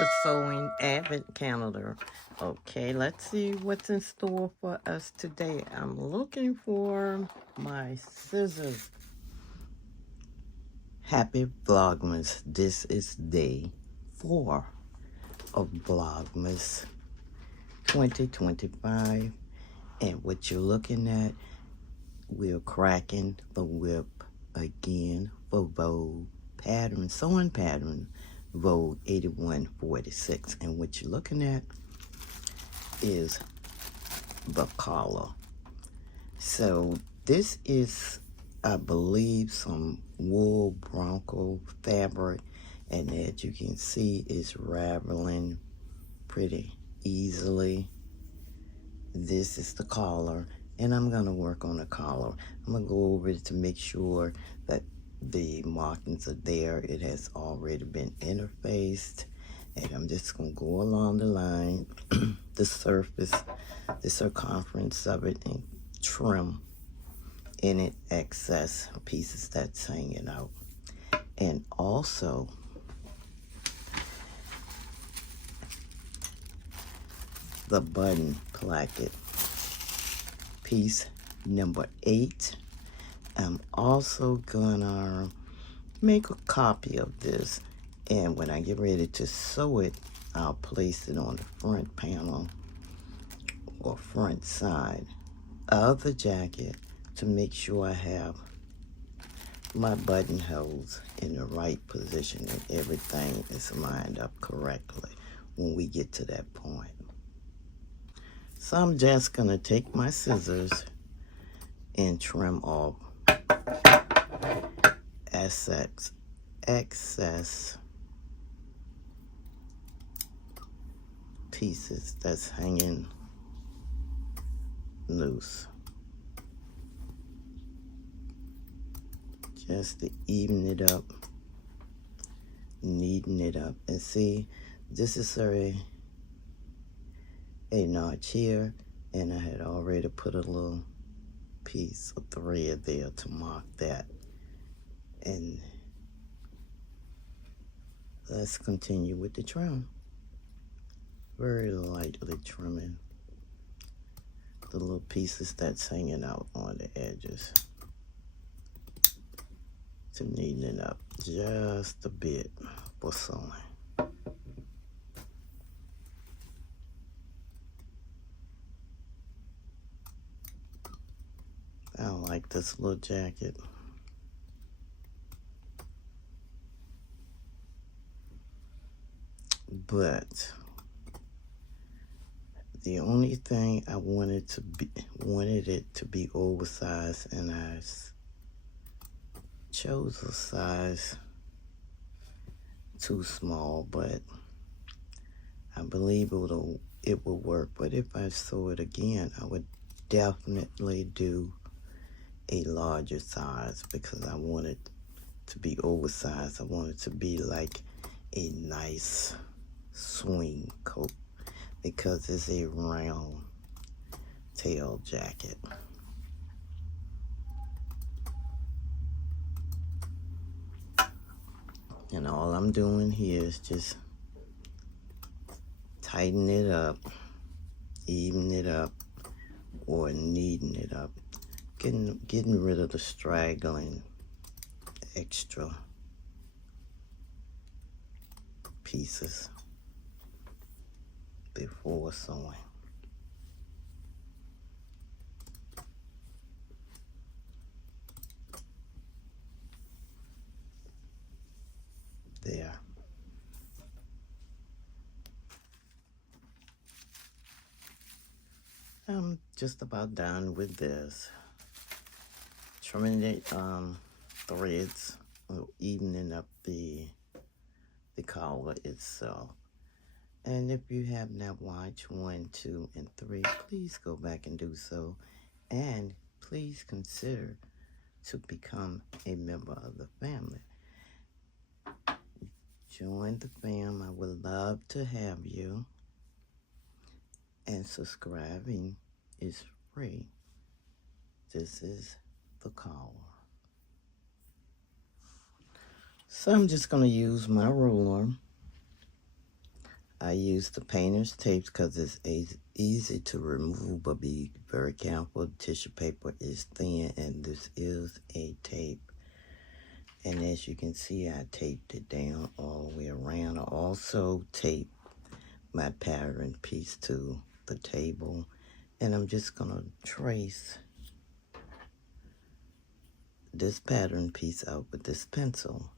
the sewing advent calendar. Okay, let's see what's in store for us today. I'm looking for my scissors. Happy Vlogmas. This is day 4 of Vlogmas 2025. And what you're looking at, we're cracking the whip again for Vogue pattern, sewing pattern, Vogue 8146. And what you're looking at is the collar. So this is, I believe, some wool bronco fabric, and as you can see, it's raveling pretty easily. This is the collar, and I'm going to work on the collar. I'm going to go over it to make sure that the markings are there. It has already been interfaced, and I'm just going to go along the line, the surface, the circumference of it, and trim any excess pieces that's hanging out. And also, the button placket, piece number 8. I'm also gonna make a copy of this, and when I get ready to sew it, I'll place it on the front panel or front side of the jacket to make sure I have my buttonholes in the right position and everything is lined up correctly when we get to that point. So I'm just gonna take my scissors and trim off excess pieces that's hanging loose, just to even it up, neaten it up. And see, this is a notch here, and I had already put a little piece of thread there to mark that. And let's continue with the trim. Very lightly trimming the little pieces that's hanging out on the edges to neaten it up just a bit for sewing. I like this little jacket. But the only thing I wanted it to be oversized, and I chose a size too small, but I believe it will work. But if I sew it again, I would definitely do a larger size because I want it to be oversized. I want it to be like a nice swing coat because it's a round tail jacket. And all I'm doing here is just tighten it up, even it up, or neaten it up. Getting rid of the straggling extra pieces before sewing. There. I'm just about done with this. Trimming the threads, evening up the collar itself. And if you have not watched 1, 2, and 3, please go back and do so. And please consider to become a member of the family. Join the fam. I would love to have you. And subscribing is free. This is the collar. So I'm just going to use my ruler I use the painter's tapes because it's easy to remove, but be very careful. Tissue paper is thin, and this is a tape. And as you can see, I taped it down all the way around. I also taped my pattern piece to the table, and I'm just gonna trace this pattern piece out with this pencil.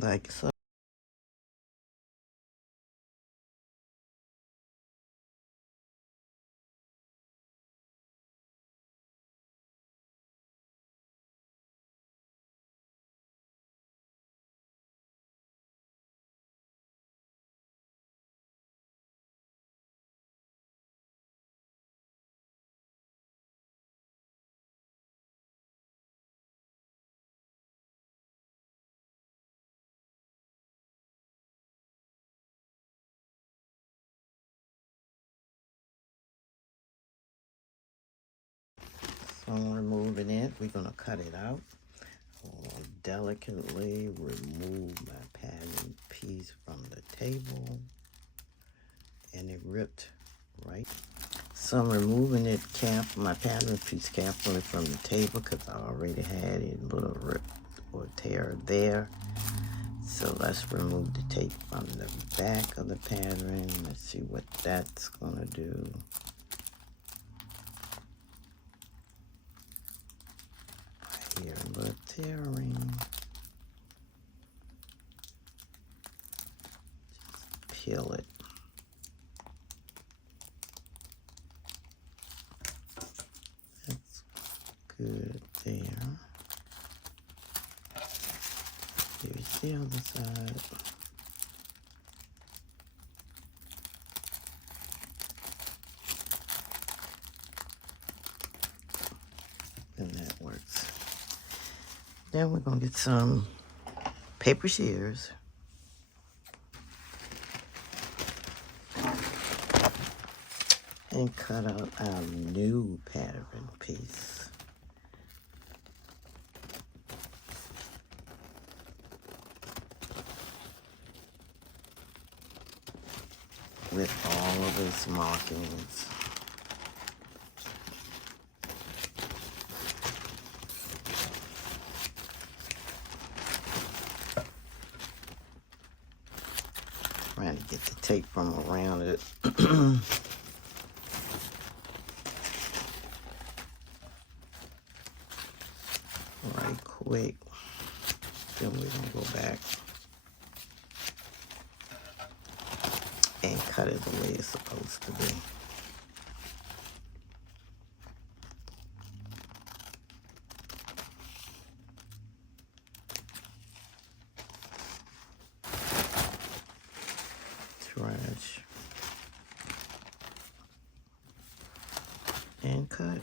Like so. So I'm removing it. We're gonna cut it out. I'll delicately remove my pattern piece from the table, and it ripped right. So I'm removing it my pattern piece carefully from the table because I already had a little rip or tear there. So let's remove the tape from the back of the pattern. Let's see what that's gonna do. Here, a little tearing. Just peel it. That's good there. Here's the other side. And that works. Then we're gonna get some paper shears. And cut out our new pattern piece. With all of its markings. Trying to get the tape from around it. Right quick. Then we're gonna go back and cut it the way it's supposed to be. Trash. And cut.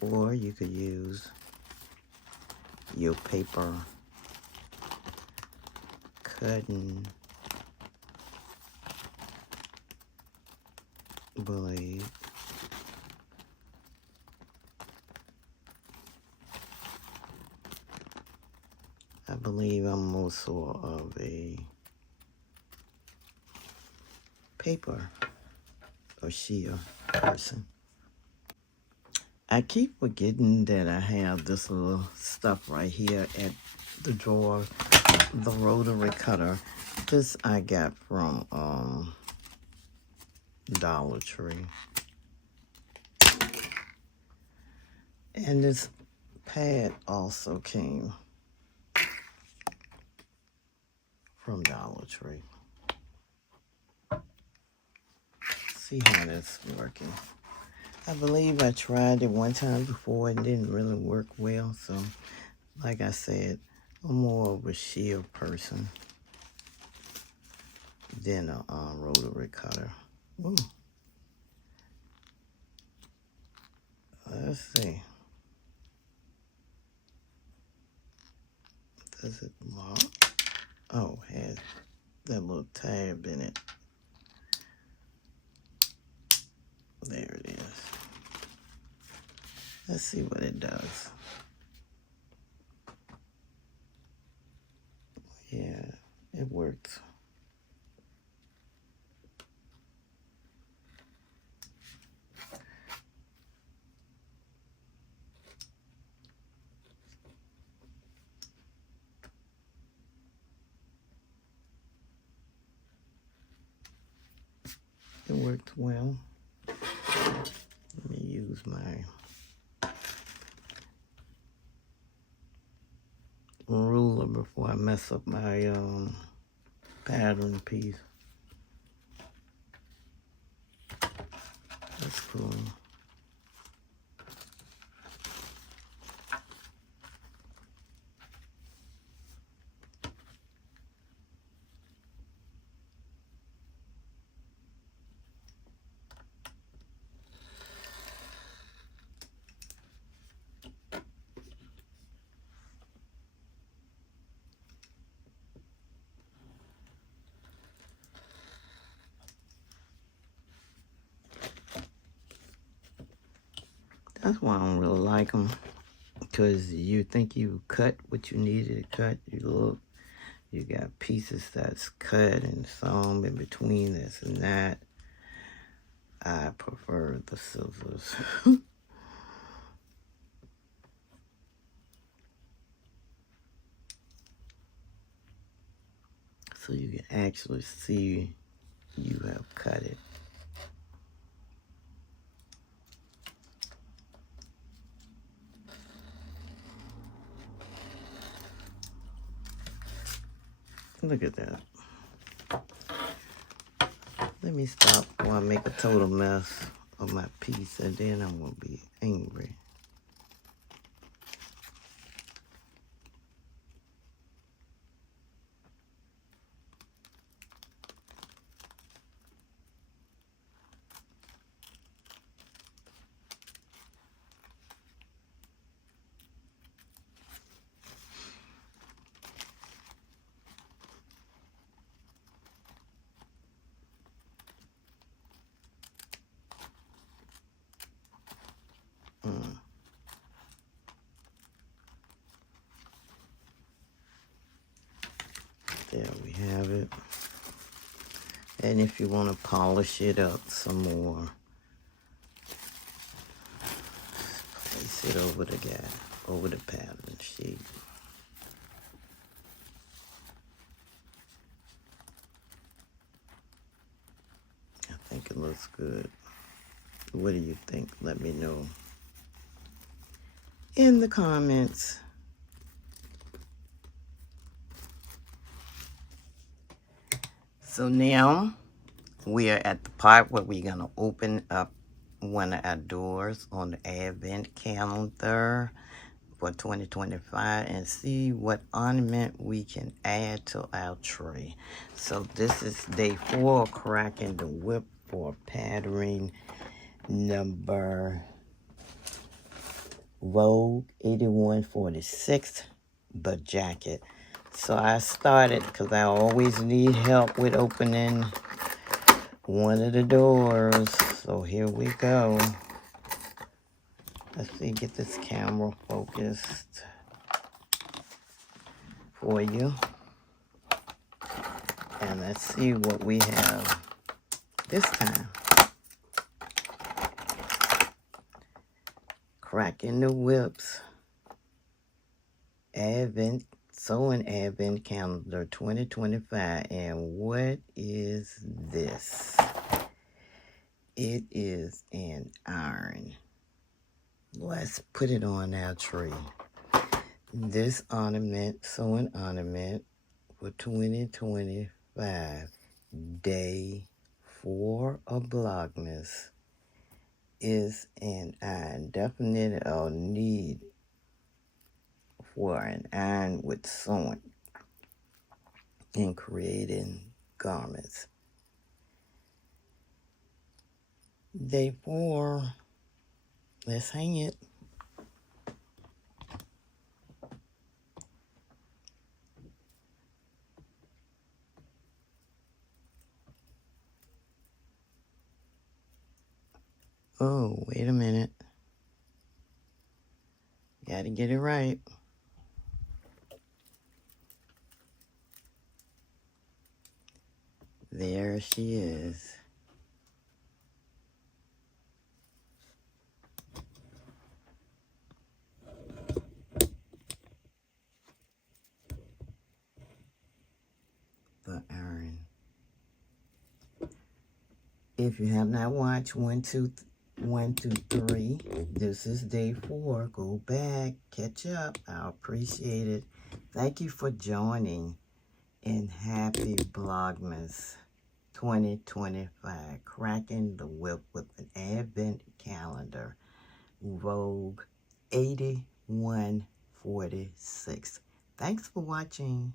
Or you could use your paper cutting blade. I believe I'm more so of a paper or sheer person. I keep forgetting that I have this little stuff right here at the drawer, the rotary cutter. This I got from Dollar Tree. And this pad also came from Dollar Tree. See how that's working. I believe I tried it one time before and didn't really work well. So, like I said, I'm more of a shear person than a rotary cutter. Ooh. Let's see. Does it lock? Oh, it has that little tab in it. There it is. Let's see what it does. Yeah, it works. It worked well. Let me use my ruler before I mess up my pattern piece. That's cool. That's why I don't really like them, because you think you cut what you needed to cut. You look, you got pieces that's cut and some in between this and that. I prefer the scissors. So you can actually see you have cut it. Look at that. Let me stop before I make a total mess of my piece, and then I'm going to be angry. There we have it. And if you want to polish it up some more, place it over the over the pattern sheet. I think it looks good. What do you think? Let me know in the comments. So now we are at the part where we're going to open up one of our doors on the advent calendar for 2025 and see what ornament we can add to our tree. So this is day 4 cracking the whip for patterning number Vogue 8146, the jacket. So I started because I always need help with opening one of the doors. So here we go. Let's see, get this camera focused for you. And let's see what we have this time. Cracking the Whips Sewing Advent Calendar 2025. And what is this? It is an iron. Let's put it on our tree. This sewing ornament for 2025, day 4 of vlogmas, is an iron. Definite need for an iron with sewing and creating garments. Day 4, let's hang it. Oh, wait a minute. Gotta get it right. There she is. The iron. If you have not watched 1, 2, 3, this is day 4. Go back, catch up. I appreciate it. Thank you for joining. And happy Vlogmas 2025. Cracking the whip with an advent calendar. Vogue 8146. Thanks for watching.